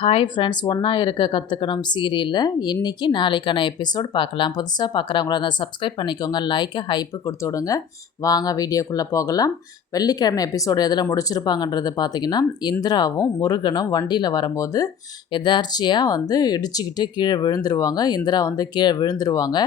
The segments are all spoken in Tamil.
ஹாய் ஃப்ரெண்ட்ஸ், ஒன்றா இருக்க கற்றுக்கணும் சீரியலில் இன்றைக்கி நாளைக்கான எபிசோட் பார்க்கலாம். புதுசாக பார்க்குறவங்கள சப்ஸ்கிரைப் பண்ணிக்கோங்க, லைக்கை ஹைப்பு கொடுத்து விடுங்க. வாங்க வீடியோக்குள்ளே போகலாம். வெள்ளிக்கிழமை எபிசோடு எதில் முடிச்சிருப்பாங்கன்றது பார்த்திங்கன்னா, இந்திராவும் முருகனும் வண்டியில் வரும்போது எதார்ச்சியாக இடிச்சுக்கிட்டு கீழே விழுந்துருவாங்க. இந்திரா கீழே விழுந்துருவாங்க.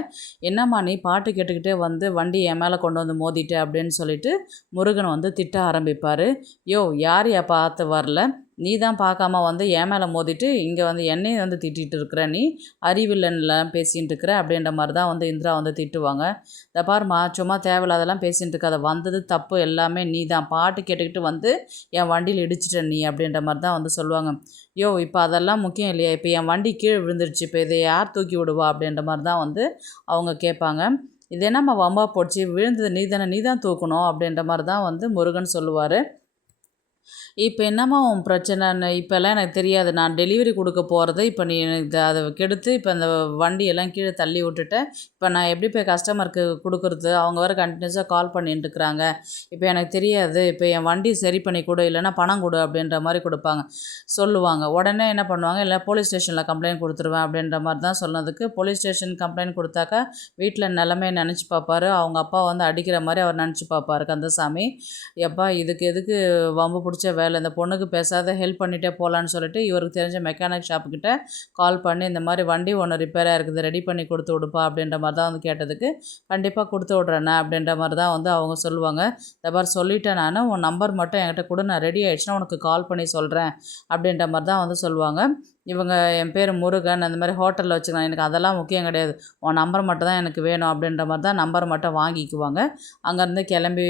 என்னம்மா நீ பாட்டு கேட்டுக்கிட்டே வண்டி என் மேலே கொண்டு வந்து மோதிட்டு அப்படின்னு சொல்லிட்டு முருகன் திட்ட ஆரம்பிப்பார். யோ யார் பார்த்து வரல, நீ தான் பார்க்காம என் மேலே மோதிட்டு இங்கே என்னையும் திட்டிகிட்டு இருக்கிற, நீ அறிவில்லைன்னுலாம் பேசிகிட்டு இருக்கிற அப்படின்ற மாதிரி தான் இந்திரா திட்டுவாங்க. இந்த பாருமா, சும்மா தேவையில்லாதெல்லாம் பேசிகிட்டு இருக்காத, வந்தது தப்பு, எல்லாமே நீ தான் பாட்டு கேட்டுக்கிட்டு என் வண்டியில் இடிச்சிட்ட நீ அப்படின்ற மாதிரி தான் சொல்லுவாங்க. யோ இப்போ அதெல்லாம் முக்கியம் இல்லையா, இப்போ என் வண்டி கீழே விழுந்துருச்சு, இப்போ இதை யார் தூக்கி விடுவா அப்படின்ற மாதிரி தான் அவங்க கேட்பாங்க. இது என்னம்மா வம்பா போச்சு, விழுந்தது நீ தான் தூக்கணும் அப்படின்ற மாதிரி தான் முருகன் சொல்லுவார். இப்போ என்னம்மா உன் பிரச்சனைன்னு இப்போல்லாம் எனக்கு தெரியாது, நான் டெலிவரி கொடுக்க போகிறது, இப்போ நீ அதை கெடுத்து இப்போ அந்த வண்டியெல்லாம் கீழே தள்ளி விட்டுட்டேன், இப்போ நான் எப்படி போய் கஸ்டமருக்கு கொடுக்குறது, அவங்க வேறு கண்டினியூஸாக கால் பண்ணிட்டு இருக்கிறாங்க, இப்போ எனக்கு தெரியாது, இப்போ என் வண்டி சரி பண்ணி கொடு, இல்லைன்னா பணம் கொடு அப்படின்ற மாதிரி கொடுப்பாங்க சொல்லுவாங்க. உடனே என்ன பண்ணுவாங்க, இல்லை போலீஸ் ஸ்டேஷனில் கம்ப்ளைண்ட் கொடுத்துருவேன் அப்படின்ற மாதிரி தான் சொன்னதுக்கு, போலீஸ் ஸ்டேஷன் கம்ப்ளைண்ட் கொடுத்தாக்கா வீட்டில் நிலமையை நினச்சி பார்ப்பாரு, அவங்க அப்பா அடிக்கிற மாதிரி அவர் நினச்சி பார்ப்பாரு கந்தசாமி. எப்பா இதுக்கு எதுக்கு வம்பு பிடிச்ச வேலை, இந்த பொண்ணுக்கு பேசாத ஹெல்ப் பண்ணிகிட்டே போகலான்னு சொல்லிட்டு இவருக்கு தெரிஞ்ச மெக்கானிக் ஷாப்புக்கிட்ட கால் பண்ணி இந்த மாதிரி வண்டி ஒன்று ரிப்பேராக இருக்குது, ரெடி பண்ணி கொடுத்து விடுப்பா அப்படின்ற மாதிரி தான் கேட்டதுக்கு, கண்டிப்பாக கொடுத்து விட்றேண்ணே அப்படின்ற மாதிரி தான் அவங்க சொல்லுவாங்க. இந்த மாதிரி சொல்லிவிட்டேன், நான் உன் நம்பர் மட்டும் என்கிட்ட கூட, நான் ரெடி ஆகிடுச்சுன்னா உனக்கு கால் பண்ணி சொல்கிறேன் அப்படின்ற மாதிரி தான் சொல்லுவாங்க. இவங்க என் பேர் முருகன், அந்த மாதிரி ஹோட்டலில் வச்சுக்கலாம், எனக்கு அதெல்லாம் முக்கியம் கிடையாது, உன் நம்பர் மட்டும் தான் எனக்கு வேணும் அப்படின்ற மாதிரி தான் நம்பர் மட்டும் வாங்கிக்குவாங்க. அங்கேருந்து கிளம்பி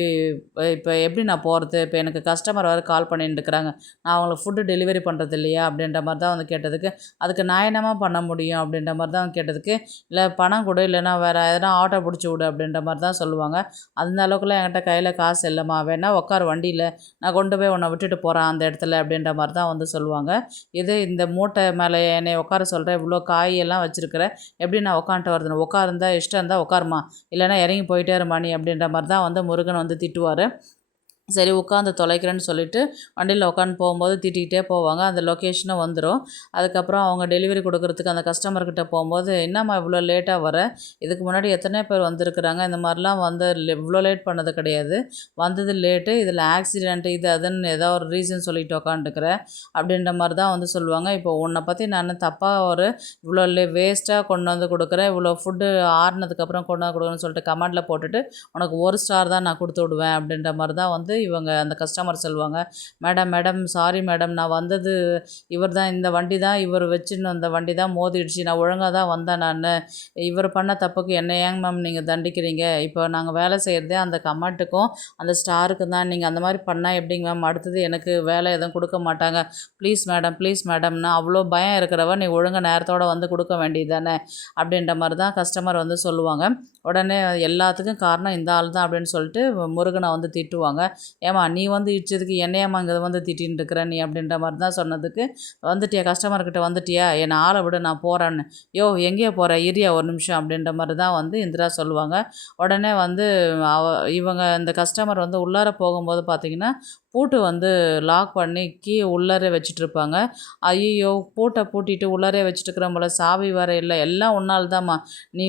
இப்போ எப்படி நான் போகிறது, இப்போ எனக்கு கஸ்டமர் வேறு கால் பண்ணிட்டு இருக்கிறாங்க, நான் அவங்களுக்கு ஃபுட்டு டெலிவரி பண்ணுறது இல்லையா அப்படின்ற மாதிரி தான் கேட்டதுக்கு, அதுக்கு நான் என்னமா பண்ண முடியும் அப்படின்ற மாதிரி தான் கேட்டதுக்கு, இல்லை பணம் கொடு, இல்லைன்னா வேறு எதனா ஆட்டோ பிடிச்சி விடு அப்படின்ற மாதிரி தான் சொல்லுவாங்க. அந்த அளவுக்குலாம் என்கிட்ட கையில் காசு இல்லைம்மா, வேணா உட்கார் வண்டியில், நான் கொண்டு போய் உன்னை விட்டுட்டு போகிறேன் அந்த இடத்துல அப்படின்ற மாதிரி தான் சொல்லுவாங்க. இது இந்த மூட்டை மேலே என்னை உட்கார சொல்கிறேன், இவ்வளோ காயெல்லாம் வச்சுருக்கிற, எப்படி நான் உட்காந்துட்டு வருதுன்னு, உட்காருந்தா இஷ்டம் இருந்தால் உட்காருமா, இல்லைனா இறங்கி போயிட்டே இருமா நீ அப்படின்ற மாதிரி தான் முருகன் திட்டுவார். சரி உட்காந்து தொலைக்கிறேன்னு சொல்லிவிட்டு வண்டியில் உட்காந்து போகும்போது திட்டிக்கிட்டே போவாங்க. அந்த லொக்கேஷனும் வந்துடும். அதுக்கப்புறம் அவங்க டெலிவரி கொடுக்குறதுக்கு அந்த கஸ்டமர்கிட்ட போகும்போது, என்னம்மா இவ்வளோ லேட்டாக வர, இதுக்கு முன்னாடி எத்தனை பேர் வந்திருக்கிறாங்க, இந்த மாதிரிலாம் இவ்வளோ லேட் பண்ணது கிடையாது, வந்தது லேட்டு, இதில் ஆக்சிடென்ட்டு இது அதுன்னு ஏதோ ஒரு ரீசன் சொல்லிட்டு உட்காந்துக்கிறேன் அப்படின்ற மாதிரி தான் சொல்லுவாங்க. இப்போ உன்னை பற்றி நான் தப்பாக இவ்வளோ வேஸ்ட்டாக கொண்டு கொடுக்குறேன், இவ்வளோ ஃபுட்டு ஆறுனதுக்கப்புறம் கொண்டு கொடுக்குறேன்னு சொல்லிட்டு கமெண்டில் போட்டுட்டு உனக்கு 1 ஸ்டார் தான் நான் கொடுத்து விடுவேன் அப்படின்ற மாதிரி தான் இவங்க அந்த கஸ்டமர் சொல்லுவாங்க. மேடம் சாரி மேடம், நான் வந்தது இவர் தான், இந்த வண்டி தான் இவர் வச்சுன்னு அந்த வண்டி தான் மோதிடுச்சு, நான் ஒழுங்காக தான் வந்தேன், நான் இவர் பண்ண தப்புக்கு என்ன ஏங்க மேம் நீங்கள் தண்டிக்கிறீங்க, இப்போ நாங்கள் வேலை செய்கிறதே அந்த கமெண்ட்டுக்கும் அந்த ஸ்டாருக்கும் தான், நீங்கள் அந்த மாதிரி பண்ணால் எப்படிங்க மேம், அடுத்தது எனக்கு வேலை எதுவும் கொடுக்க மாட்டாங்க, ப்ளீஸ் மேடம்னா அவ்வளோ பயம் இருக்கிறவ நீ ஒழுங்காக நேரத்தோடு கொடுக்க வேண்டியது தானே அப்படின்ற மாதிரி தான் கஸ்டமர் சொல்லுவாங்க. உடனே எல்லாத்துக்கும் காரணம் இந்த ஆள் தான் அப்படின்னு சொல்லிட்டு முருகனை திட்டுவாங்க. ஏம்மா நீ இடிச்சதுக்கு என்னையாம்மா இங்கே திட்டின்னு இருக்கிற நீ அப்படின்ற மாதிரி தான் சொன்னதுக்கு, வந்துட்டியா கஸ்டமர்கிட்ட வந்துட்டியா, என்னை ஆளை விட நான் போகிறேன்னு, யோ எங்கேயோ போகிற இரியா ஒரு நிமிஷம் அப்படின்ற மாதிரி தான் இந்திரா சொல்லுவாங்க. உடனே இவங்க இந்த கஸ்டமர் உள்ளார போகும்போது பார்த்திங்கன்னா பூட்டு லாக் பண்ணி கீ உள்ளாரே வச்சுட்ருப்பாங்க. ஐயோ பூட்டை பூட்டிட்டு உள்ளாரே வச்சுட்டுருக்குறேன் போல, சாவி வேறு இல்லை, எல்லாம் உன்னால் தான்மா, நீ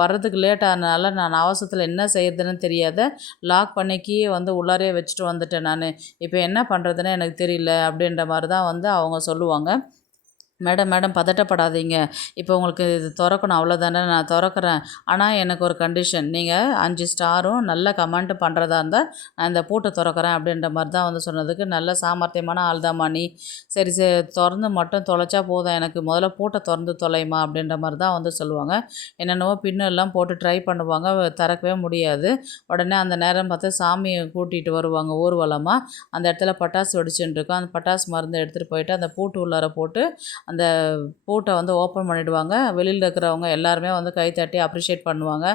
வர்றதுக்கு லேட் ஆனதுனால நான் அவசரத்தில் என்ன செய்யறதுன்னு தெரியாத லாக் பண்ணி கீயை உள்ளாரே வச்சுட்டு வந்துட்டேன் நான், இப்போ என்ன பண்ணுறதுன்னு எனக்கு தெரியல அப்படின்ற மாதிரி தான் அவங்க சொல்லுவாங்க. மேடம் பதட்டப்படாதீங்க, இப்போ உங்களுக்கு இது திறக்கணும் அவ்வளோதானே, நான் திறக்கிறேன், ஆனால் எனக்கு ஒரு கண்டிஷன், நீங்கள் 5 ஸ்டாரும் நல்ல கமெண்ட் பண்ணுறதா இருந்தால் நான் இந்த பூட்டை திறக்கிறேன் அப்படின்ற மாதிரி தான் சொன்னதுக்கு, நல்ல சாமர்த்தியமான ஆள் தான்மா நீ, சரி திறந்து மட்டும் தொலைச்சா போதும், எனக்கு முதல்ல பூட்டை திறந்து தொலைமா அப்படின்ற மாதிரி தான் சொல்லுவாங்க. என்னென்னவோ பின்னெல்லாம் போட்டு ட்ரை பண்ணுவாங்க, திறக்கவே முடியாது. உடனே அந்த நேரம் பார்த்து சாமியை கூட்டிகிட்டு வருவாங்க ஊர்வலமாக, அந்த இடத்துல பட்டாசு வெடிச்சுட்டு இருக்கும், அந்த பட்டாசு மருந்து எடுத்துகிட்டு போயிட்டு அந்த பூட்டு உள்ளார போட்டு அந்த பூட்டை வந்து ஓப்பன் பண்ணிவிடுவாங்க. வெளியில் இருக்கிறவங்க எல்லாருமே வந்து கை தட்டி அப்ரிஷியேட் பண்ணுவாங்க.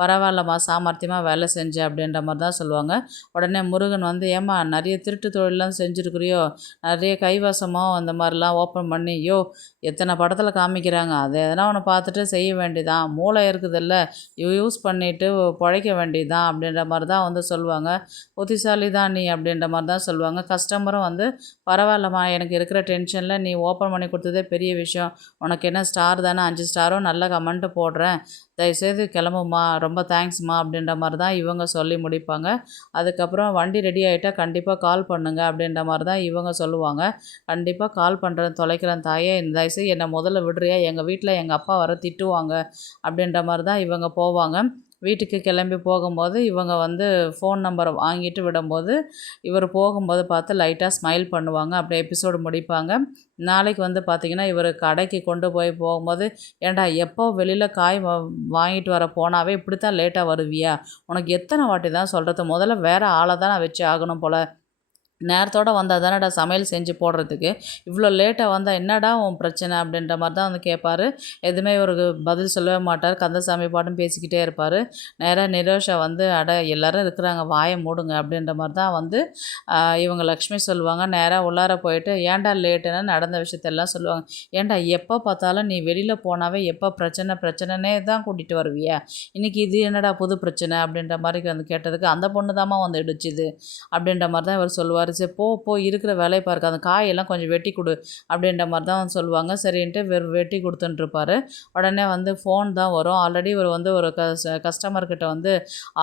பரவாயில்லம்மா, சாமர்த்தியமாக வேலை செஞ்ச அப்படின்ற மாதிரி தான் சொல்லுவாங்க. உடனே முருகன் வந்து, ஏம்மா நிறைய திருட்டு தொழிலெலாம் செஞ்சுருக்குறியோ, நிறைய கைவசமோ அந்த மாதிரிலாம் ஓப்பன் பண்ணி, எத்தனை படத்தில் காமிக்கிறாங்க, அதை எதனா ஒன்று பார்த்துட்டு செய்ய வேண்டியதான், மூளை இருக்குதில்ல, யூஸ் பண்ணிவிட்டு பிழைக்க வேண்டியதான் அப்படின்ற மாதிரி தான் வந்து சொல்லுவாங்க. புத்திசாலி தான் நீ அப்படின்ற மாதிரி தான் சொல்லுவாங்க. கஸ்டமரும் வந்து, பரவாயில்லம்மா, எனக்கு இருக்கிற டென்ஷனில் நீ ஓப்பன் பண்ணி கொடுத்ததே பெரிய விஷயம், உனக்கு என்ன ஸ்டார் தானே, 5 ஸ்டாரும் நல்ல கமெண்ட்டு போடுறேன், தயவுசெய்து கிளம்புமா, ரொம்ப தேங்க்ஸ்மா அப்படின்ற மாதிரி தான் இவங்க சொல்லி முடிப்பாங்க. அதுக்கப்புறம் வண்டி ரெடி ஆகிட்டா கண்டிப்பாக கால் பண்ணுங்க அப்படின்ற மாதிரி தான் இவங்க சொல்லுவாங்க. கண்டிப்பாக கால் பண்ணுறேன், தொலைக்கிறேன் தாயே, தயவுசெய்து என்னை முதல்ல விடுறியா, எங்கள் வீட்டில் எங்கள் அப்பா வர திட்டுவாங்க அப்படின்ற மாதிரி தான் இவங்க போவாங்க. வீட்டுக்கு கிளம்பி போகும்போது இவங்க வந்து ஃபோன் நம்பரை வாங்கிட்டு விடும்போது இவர் போகும்போது பார்த்து லைட்டாக ஸ்மைல் பண்ணுவாங்க. அப்படியே எபிசோடு முடிப்பாங்க. நாளைக்கு வந்து பார்த்திங்கன்னா, இவர் கடைக்கு கொண்டு போகும்போது, ஏன்டா எப்போ வெளியில் காய் வாங்கிட்டு வர போனாவே இப்படி தான் லேட்டாக வருவியா, உனக்கு எத்தனை வாட்டி தான் சொல்கிறது, முதல்ல வேறு ஆளை தான் நான் வச்சு ஆகணும் போல், நேரத்தோடு வந்தால் தானடா சமையல் செஞ்சு போடுறதுக்கு, இவ்வளோ லேட்டாக வந்தால் என்னடா உன் பிரச்சனை அப்படின்ற மாதிரி தான் வந்து கேட்பார். எதுவுமே இவருக்கு பதில் சொல்லவே மாட்டார். கந்தசாமி பாட்டும் பேசிக்கிட்டே இருப்பார். நேராக நிரோஷா வந்து, அட எல்லோரும் இருக்கிறாங்க, வாயை மூடுங்க அப்படின்ற மாதிரி தான் வந்து இவங்க லக்ஷ்மி சொல்லுவாங்க. நேராக உள்ளார போயிட்டு, ஏன்டா லேட்டுன்னு நடந்த விஷயத்தெல்லாம் சொல்லுவாங்க. ஏன்டா எப்போ பார்த்தாலும் நீ வெளியில் போனாவே எப்போ பிரச்சனைனே தான் கூட்டிகிட்டு வருவியா, இன்றைக்கி இது என்னடா புது பிரச்சனை அப்படின்ற மாதிரி வந்து கேட்டதுக்கு, அந்த பொண்ணு தாம்மா வந்து இடிச்சுது அப்படின்ற மாதிரி தான் இவர் சொல்லுவார். சரி போ இருக்கிற வேலையை பாருங்க, அந்த காயெல்லாம் கொஞ்சம் வெட்டி கொடு அப்படின்ற மாதிரி தான் சொல்லுவாங்க. சரின்ட்டு வெட்டி கொடுத்துட்டுருப்பாரு. உடனே வந்து ஃபோன் தான் வரும். ஆல்ரெடி இவர் வந்து ஒரு கஸ்டமர்கிட்ட வந்து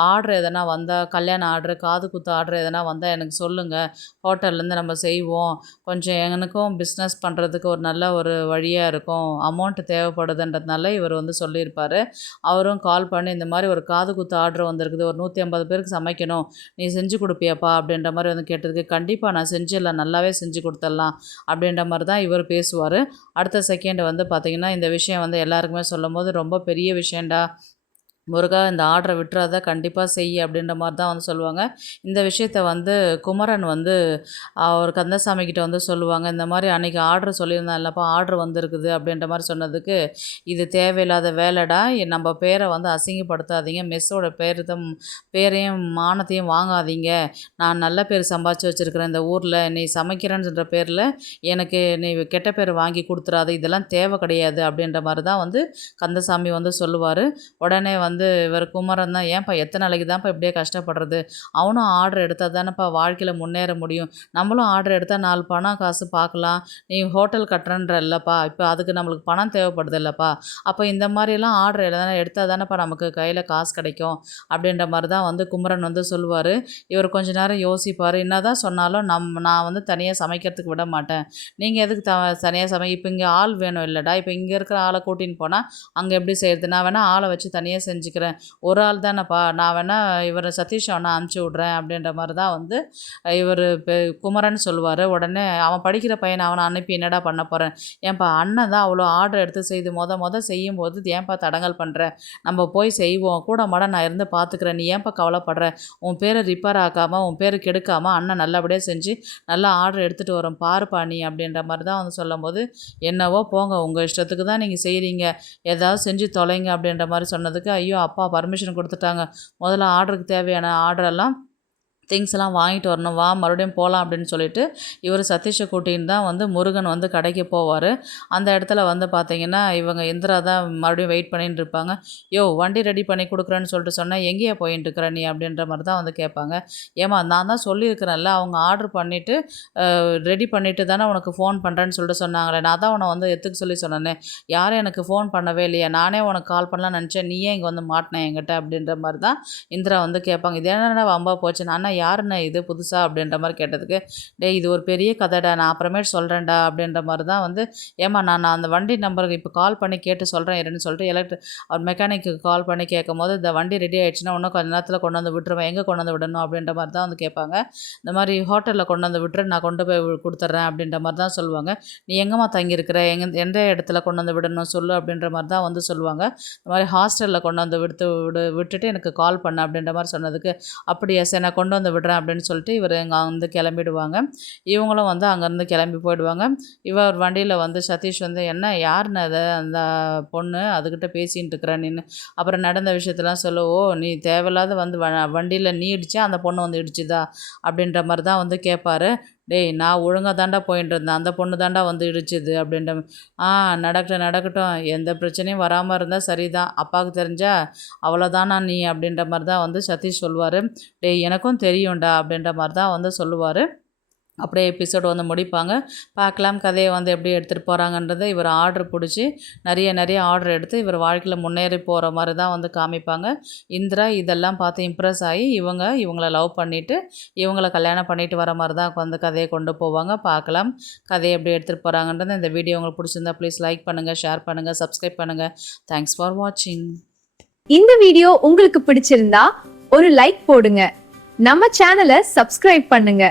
ஆர்டர் எதனா வந்தால், கல்யாண ஆர்டரு, காது குத்து ஆர்டர் எதனா வந்தால் எனக்கு சொல்லுங்கள், ஹோட்டல்லேருந்து நம்ம செய்வோம், கொஞ்சம் எனக்கும் பிஸ்னஸ் பண்ணுறதுக்கு ஒரு நல்ல ஒரு வழியாக இருக்கும், அமௌண்ட்டு தேவைப்படுதுன்றதுனால இவர் வந்து சொல்லியிருப்பார். அவரும் கால் பண்ணி, இந்த மாதிரி ஒரு காது குத்து ஆர்டர் வந்திருக்குது, ஒரு 150 பேருக்கு சமைக்கணும், நீ செஞ்சு கொடுப்பியாப்பா அப்படின்ற மாதிரி வந்து கேட்டதுக்கு, கண்டிப்பாக நான் செஞ்சிடலாம், நல்லாவே செஞ்சு கொடுத்துடலாம் அப்படின்ற மாதிரி தான் இவர் பேசுவார். அடுத்த செகண்ட் வந்து பார்த்திங்கன்னா, இந்த விஷயம் வந்து எல்லாருக்குமே சொல்லும்போது, ரொம்ப பெரிய விஷயம்டா முருகா, இந்த ஆர்டரை விட்டுறாத, கண்டிப்பாக செய் அப்படின்ற மாதிரி தான் வந்து சொல்லுவாங்க. இந்த விஷயத்த வந்து குமரன் வந்து அவர் கந்தசாமிக்கிட்ட வந்து சொல்லுவாங்க. இந்த மாதிரி அன்றைக்கி ஆர்டர் சொல்லியிருந்தேன் இல்லைப்பா, ஆர்டர் வந்திருக்குது அப்படின்ற மாதிரி சொன்னதுக்கு, இது தேவையில்லாத வேலைடா, நம்ம பேரை வந்து அசிங்கப்படுத்தாதீங்க, மெஸ்ஸோட பேரையும் மானத்தையும் வாங்காதீங்க, நான் நல்ல பேர் சம்பாதிச்சு வச்சுருக்கிறேன் இந்த ஊரில், நீ சமைக்கிறேன்ற பேரில் எனக்கு நீ கெட்ட பேர் வாங்கி கொடுத்துறாது, இதெல்லாம் தேவை கிடையாது அப்படின்ற மாதிரி தான் வந்து கந்தசாமி வந்து சொல்லுவார். உடனே வந்து இவர் குமரன் தான், ஏன்ப்பா எத்தனை நாளைக்கு தான்ப்பா இப்படியே கஷ்டப்படுறது, அவனும் ஆர்டர் எடுத்தால் தானேப்பா வாழ்க்கையில் முன்னேற முடியும், நம்மளும் ஆர்டர் எடுத்தால் 4 பணம் காசு பார்க்கலாம், நீ ஹோட்டல் கட்டுறன்ற இல்லைப்பா, இப்போ அதுக்கு நம்மளுக்கு பணம் தேவைப்படுது இல்லைப்பா, அப்போ இந்த மாதிரிலாம் ஆர்டர் எடுத்தால் தானேப்பா நமக்கு கையில் காசு கிடைக்கும் அப்படின்ற மாதிரி தான் வந்து குமரன் வந்து சொல்லுவார். இவர் கொஞ்ச நேரம் யோசிப்பார். என்ன தான் சொன்னாலும் நான் வந்து தனியாக சமைக்கிறதுக்கு விட மாட்டேன், நீங்கள் எதுக்கு தனியாக இப்போ இங்கே ஆள் வேணும் இல்லைடா, இப்போ இங்கே இருக்கிற ஆளை கூட்டின்னு போனால் அங்கே எப்படி செய்கிறது, நான் வேணால் ஆளை வச்சு தனியாக செஞ்சுக்கிறேன், ஒரு ஆள் தானேப்பா, நான் வேணால் இவர் சதீஷ் அவனை அனுப்பிச்சி விட்றேன் அப்படின்ற மாதிரி தான் வந்து இவர் குமரன் சொல்லுவார். உடனே அவன் படிக்கிற பையனை அவனை அனுப்பி என்னடா பண்ண போகிறேன், ஏன்ப்பா அண்ணன் தான் அவ்வளோ ஆர்டர் எடுத்து செய்து செய்யும்போது ஏன்ப்பா தடங்கல் பண்ணுற, நம்ம போய் செய்வோம், கூட மாட நான் இருந்து பார்த்துக்கிறேன், நீ ஏன்ப்பா கவலைப்படுற, உன் பேரை ரிப்பேர் ஆக்காமல், உன் பேரை கெடுக்காமல் அண்ணன் நல்லபடியாக செஞ்சு நல்லா ஆர்டர் எடுத்துகிட்டு வரோம் பாருப்பா நீ அப்படின்ற மாதிரி தான் வந்து சொல்லும்போது, என்னவோ போங்க, உங்கள் இஷ்டத்துக்கு தான் நீங்கள் செய்கிறீங்க, ஏதாவது செஞ்சு தொலைங்க அப்படின்ற மாதிரி சொன்னதுக்கு, ஐயோ அப்பா பர்மிஷன் கொடுத்துட்டாங்க, முதல்ல ஆர்டருக்கு தேவையான ஆர்டரெல்லாம் திங்ஸ் எல்லாம் வாங்கிட்டு வரணும், வா மறுபடியும் போகலாம் அப்படின்னு சொல்லிட்டு இவர் சதீஷை கூட்டின்னு தான் வந்து முருகன் வந்து கடைக்கு போவார். அந்த இடத்துல வந்து பார்த்திங்கன்னா, இவங்க இந்திரா தான் மறுபடியும் வெயிட் பண்ணிட்டு இருப்பாங்க. வண்டி ரெடி பண்ணி கொடுக்குறேன்னு சொல்லிட்டு சொன்னால் எங்கேயே போயின்ட்டு இருக்கிற நீ அப்படின்ற மாதிரி தான் வந்து கேட்பாங்க. ஏமா நான் தான் சொல்லியிருக்கிறேன்ல, அவங்க ஆர்டர் பண்ணிவிட்டு ரெடி பண்ணிவிட்டு தானே உனக்கு ஃபோன் பண்ணுறேன்னு சொல்லிட்டு சொன்னாங்களே, நான் தான் உன்னை வந்து எத்துக்கு சொல்லி சொன்னேனே, யாரும் எனக்கு ஃபோன் பண்ணவே இல்லையா, நானே உனக்கு கால் பண்ணலான்னு நினச்சேன், நீயே இங்கே வந்து மாட்டினேன் என்கிட்ட அப்படின்ற மாதிரி தான் இந்திரா வந்து கேட்பாங்க. இது என்னடா வம்பா போச்சு, நான் யாருண்ணே இது புதுசாக அப்படின்ற மாதிரி கேட்டதுக்கு, இது ஒரு பெரிய கதைடா, நான் அப்புறமேட்டு சொல்கிறேன்டா அப்படின்ற மாதிரி தான் வந்து, ஏமா நான் அந்த வண்டி நம்பருக்கு இப்போ கால் பண்ணி கேட்டு சொல்கிறேன் இருன்னு சொல்லிட்டு அவர் மெக்கானிக்கு கால் பண்ணி கேட்கும் போது, இந்த வண்டி ரெடி ஆகிடுச்சுன்னா இன்னும் கொஞ்சம் நேரத்தில் கொண்டு வந்து விட்டுருவேன், எங்கே கொண்டு வந்து விடணும் அப்படின்ற மாதிரி தான் வந்து கேட்பாங்க. இந்த மாதிரி ஹோட்டலில் கொண்டு வந்து விட்டுரு, நான் கொண்டு போய் கொடுத்துட்றேன் அப்படின்ற மாதிரி தான் சொல்லுவாங்க. நீ எங்கேம்மா தங்கியிருக்கிற, எந்த இடத்துல கொண்டு வந்து விடணும் சொல்லு அப்படின்ற மாதிரி தான் வந்து சொல்லுவாங்க. இந்த மாதிரி ஹாஸ்டலில் கொண்டு வந்து விட்டுட்டு எனக்கு கால் பண்ண அப்படின்ற மாதிரி சொன்னதுக்கு, அப்படியா சார் நான் கொண்டு வந்து வந்து விடுறேன் அப்படின்னு சொல்லிட்டு இவர் இங்கே வந்து கிளம்பிடுவாங்க. இவங்களும் வந்து அங்கேருந்து கிளம்பி போயிடுவாங்க. இவர் வண்டியில் வந்து சதீஷ் வந்து என்ன யாருன்னு அதை அந்த பொண்ணு அதுக்கிட்ட பேசின்னு இருக்கிற நின்று அப்புறம் நடந்த விஷயத்தெல்லாம் சொல்ல, ஓ நீ தேவையில்லாத வந்து வண்டியில் நீ இடிச்சா அந்த பொண்ணு வந்து இடிச்சுதா அப்படின்ற மாதிரி தான் வந்து கேட்பாரு. டேய் நான் ஒழுங்காக தாண்டா போயின்ட்டு இருந்தேன், அந்த பொண்ணு தாண்டா வந்து இடிச்சுது அப்படின்ற ஆ நடக்கட்டும் நடக்கட்டும், எந்த பிரச்சனையும் வராமல் இருந்தால் சரிதான், அப்பாவுக்கு தெரிஞ்சா அவ்வளோதானா நீ அப்படின்ற மாதிரி தான் வந்து சதீஷ் சொல்லுவார். டேய் எனக்கும் தெரியும்டா அப்படின்ற மாதிரி தான் வந்து சொல்லுவார். அப்படியே எபிசோடு வந்து முடிப்பாங்க. பார்க்கலாம் கதையை வந்து எப்படி எடுத்துகிட்டு போகிறாங்கன்றதை இவர் ஆர்டர் பிடிச்சி நிறைய ஆர்டர் எடுத்து இவர் வாழ்க்கையில் முன்னேறி போகிற மாதிரி தான் வந்து காமிப்பாங்க. இந்திரா இதெல்லாம் பார்த்து இம்ப்ரெஸ் ஆகி இவங்கள லவ் பண்ணிவிட்டு இவங்கள கல்யாணம் பண்ணிட்டு வர மாதிரி தான் வந்து கதையை கொண்டு போவாங்க. பார்க்கலாம் கதையை எப்படி எடுத்துகிட்டு போகிறாங்கன்றது. இந்த வீடியோ உங்களுக்கு பிடிச்சிருந்தா ப்ளீஸ் லைக் பண்ணுங்கள், ஷேர் பண்ணுங்கள், சப்ஸ்கிரைப் பண்ணுங்கள். தேங்க்ஸ் ஃபார் வாட்சிங். இந்த வீடியோ உங்களுக்கு பிடிச்சிருந்தா ஒரு லைக் போடுங்க, நம்ம சேனலை சப்ஸ்கிரைப் பண்ணுங்க.